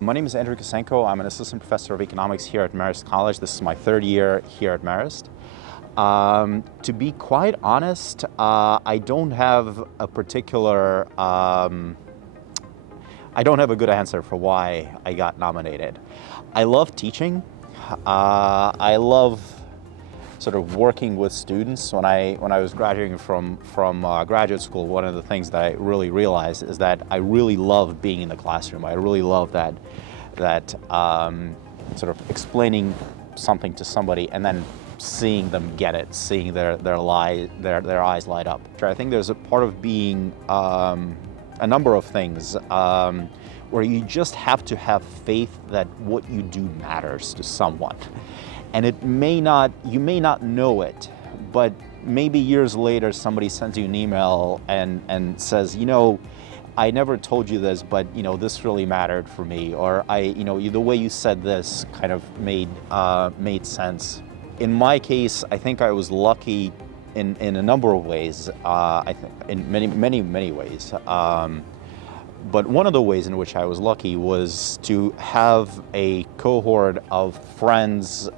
My name is Andrew Kosenko. I'm an assistant professor of economics here at Marist College. This is my third year here at Marist. To be quite honest, I don't have a particular, I don't have a good answer for why I got nominated. I love teaching. I love sort of working with students. When I was graduating from graduate school, one of the things that I really realized is that I really love being in the classroom. I really love that sort of explaining something to somebody and then seeing them get it, seeing their eyes light up. I think there's a part of being a number of things where you just have to have faith that what you do matters to someone. And you may not know it, but maybe years later somebody sends you an email and says, I never told you this, but this really mattered for me, or the way you said this kind of made sense. In my case, I think I was lucky in a number of ways. I think in many ways. But one of the ways in which I was lucky was to have a cohort of friends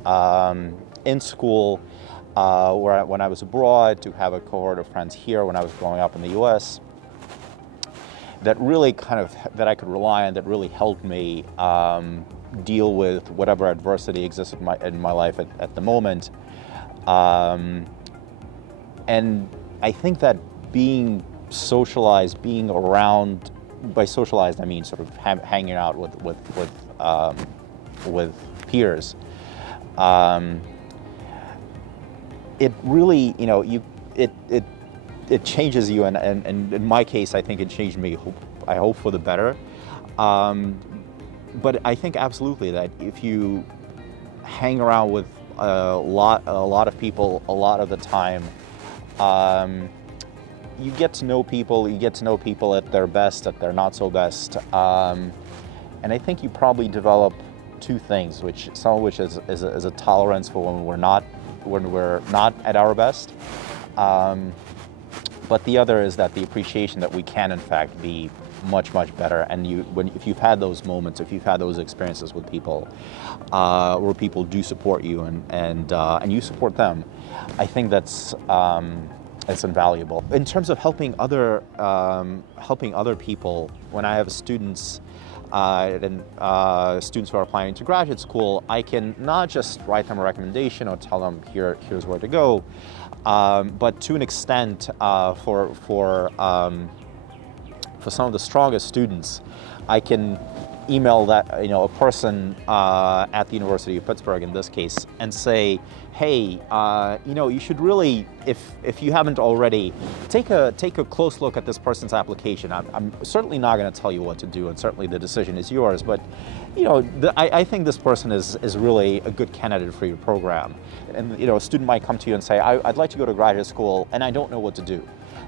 in school when I was abroad, to have a cohort of friends here when I was growing up in the US, that really that I could rely on, that really helped me deal with whatever adversity existed in my life at the moment. And I think that being socialized, being around, by socialized I mean sort of hanging out with peers. It really, it changes you, and in my case, I think it changed me. I hope for the better. But I think absolutely that if you hang around with a lot of people a lot of the time, you get to know people. You get to know people at their best, at their not so best, and I think you probably develop two things, some of which is a tolerance for when we're not at our best, but the other is that the appreciation that we can in fact be much better. And if you've had those moments, if you've had those experiences with people, where people do support you and you support them, I think that's invaluable. In terms of helping other people, when I have students students who are applying to graduate school, I can not just write them a recommendation or tell them here's where to go, but to an extent, for some of the strongest students, I can email a person at the University of Pittsburgh in this case and say, hey, you should really, if you haven't already, take a close look at this person's application. I'm certainly not going to tell you what to do, and certainly the decision is yours, but I think this person is really a good candidate for your program. And a student might come to you and say, I'd like to go to graduate school and I don't know what to do,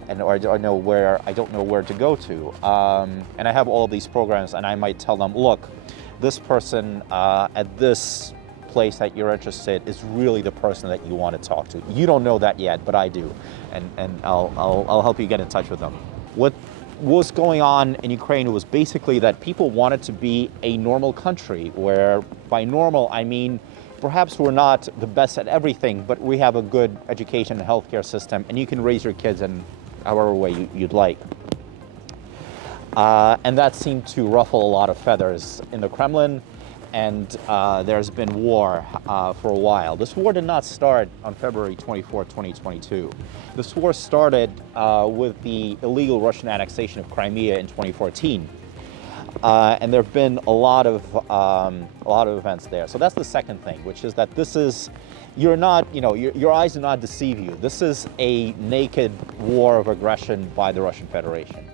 or I don't know where to go to, and I have all of these programs, and I might tell them, look, this person at this place that you're interested is really the person that you want to talk to. You don't know that yet, but I do, and I'll help you get in touch with them. What was going on in Ukraine was basically that people wanted to be a normal country, where by normal I mean perhaps we're not the best at everything, but we have a good education and healthcare system, and you can raise your kids in however way you'd like. And that seemed to ruffle a lot of feathers in the Kremlin, and there's been war for a while. This war did not start on February 24, 2022. This war started with the illegal Russian annexation of Crimea in 2014. And there have been a lot of events there. So that's the second thing, which is that your eyes do not deceive you. This is a naked war of aggression by the Russian Federation.